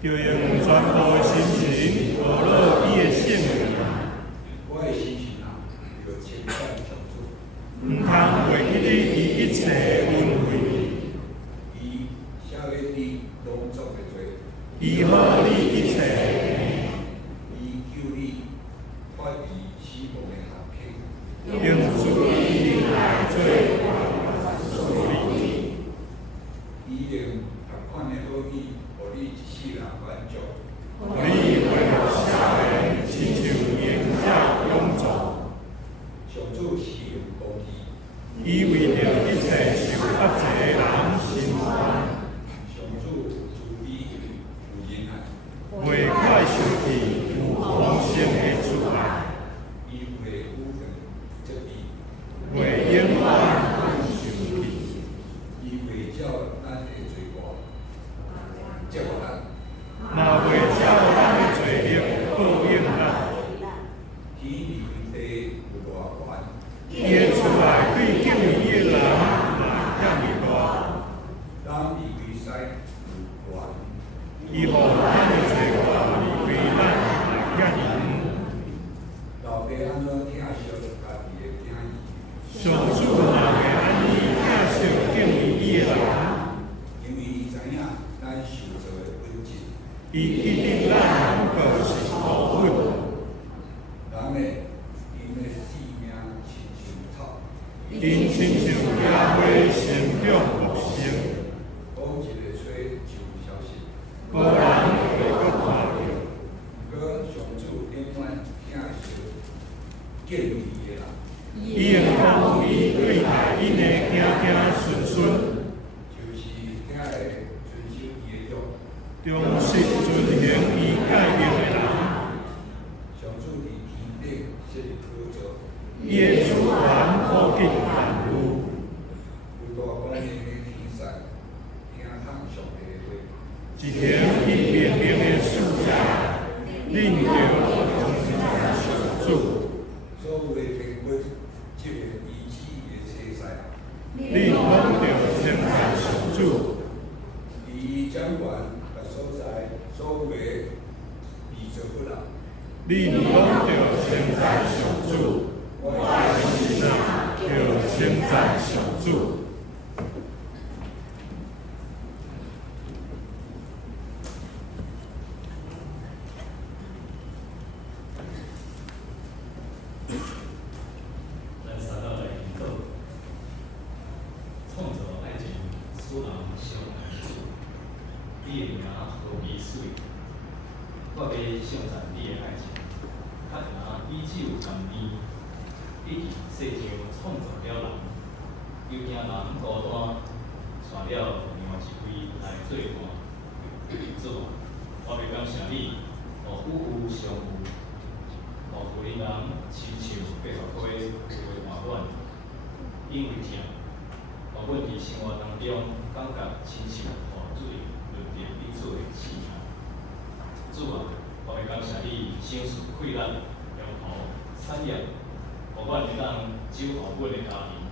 就用全部的心情活络伊的性命。我的心情就称赞上主。唔通袂记你伊一切恩惠，伊写给你拢做的多，伊好你一切，伊救你脱离死亡的陷阱，用主伊灵来做助力，伊用各款的好意，互你一世人满足。互你回复社会，亲像迎接永驻。上主是用公义，伊为着一切受压制的人伸冤，上主慈悲有仁爱，袂快受气，有丰盛的慈爱，伊袂污秽责备，袂永远生气，伊袂照咱的罪过接互咱。若袂照咱的罪孽报应咱。天离地有偌宽，伊的出来对救伊的人嘛遐尼大，咱离开西有远，伊互咱的罪过离开咱嘛遐尼远。老爸安怎疼惜家己的囝儿？上主若会安尼疼惜敬畏伊的人，因为伊知影咱受造的本质，伊一定咱保持好稳。人的因的性命亲像草，因亲像野花生长木生，风一个吹就消失。无人会阁看到。不过上主永远疼惜敬畏伊的人，伊会帮伊对待因的囝囝孙孙，就是疼的遵守伊的约。忠实遵行伊诫命的人，上主伫天顶设立宝座，伊的主权普及万有。有大公平的天使，听趟上帝的话。一条伊明明的树下，领着忠心上主，所有的苹果，即个医治的车赛，你拢着称赞上主。伊掌管各所在，所有的艺术不人，你拢着称赞上主，我的我的心啊，着称赞上主。咱三道来引导，创造爱情，使人相爱主。你的名何其水，我要颂赞你的爱情，较若比酒甘甜。你伫世上创造了人，又惊人孤单，选了另外一位来做伴。主啊，我要感谢你，互夫妇相有。互婚姻人亲像百合花有的暖暖，因为疼，互阮伫生活当中感觉亲像雨水润着彼此的心胸。主啊，我要感谢你赏赐快乐、良好、产业，互阮会当守护阮的家庭，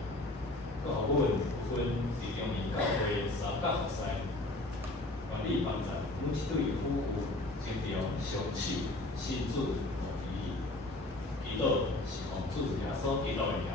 搁互阮有份伫中年教会三角服侍。愿你帮助每一对夫妇，经着相处、信主。祈祷是奉主耶稣基督的名。